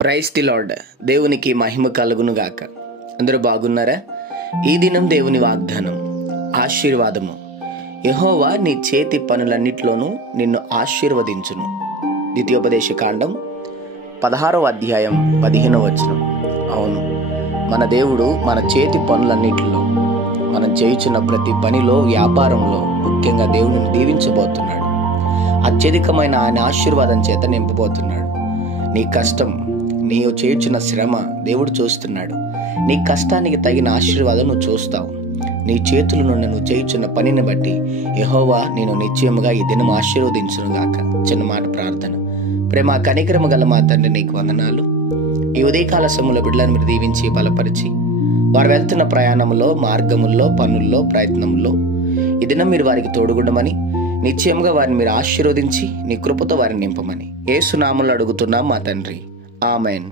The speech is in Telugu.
Praise the lord. దేవునికి మహిమ కలుగును గాక. అందరూ బాగున్నారా? ఈ దినం దేవుని వాగ్దానం, ఆశీర్వాదము. యెహోవా నీ చేతి పనులన్నిటిలోనూ నిన్ను ఆశీర్వదించును. ద్వితీయోపదేశ కాండం 16వ అధ్యాయం 15వ వచనం. అవును, మన దేవుడు మన చేతి పనులన్నిటిలో, మనం చేయుచున్న ప్రతి పనిలో, వ్యాపారంలో ముఖ్యంగా దేవుడిని దీవించబోతున్నాడు. అత్యధికమైన ఆయన ఆశీర్వాదం చేత నింపబోతున్నాడు. నీ కష్టం, నీవు చేయుచున్న శ్రమ దేవుడు చూస్తున్నాడు. నీ కష్టానికి తగిన ఆశీర్వాదం నువ్వు చూస్తావు. నీ చేతుల నుండి నువ్వు చేయుచున్న పనిని బట్టి యెహోవా నేను నిశ్చయముగా ఈ దినం ఆశీర్వదించును గాక. చిన్న మాట ప్రార్థన. ప్రేమ కనికరము గల మా తండ్రి, నీకు వందనాలు. ఈ ఉదయకాల సమయంలో బిడ్డలను మీరు దీవించి బలపరిచి, వారు వెళ్తున్న ప్రయాణంలో, మార్గముల్లో, పనుల్లో, ప్రయత్నంలో ఈ దినం మీరు వారికి తోడుగుండమని, నిశ్చయముగా వారిని మీరు ఆశీర్వదించి నీ కృపతో వారిని నింపమని యేసు నామములో అడుగుతున్నాం మా తండ్రి. ఆమెన్.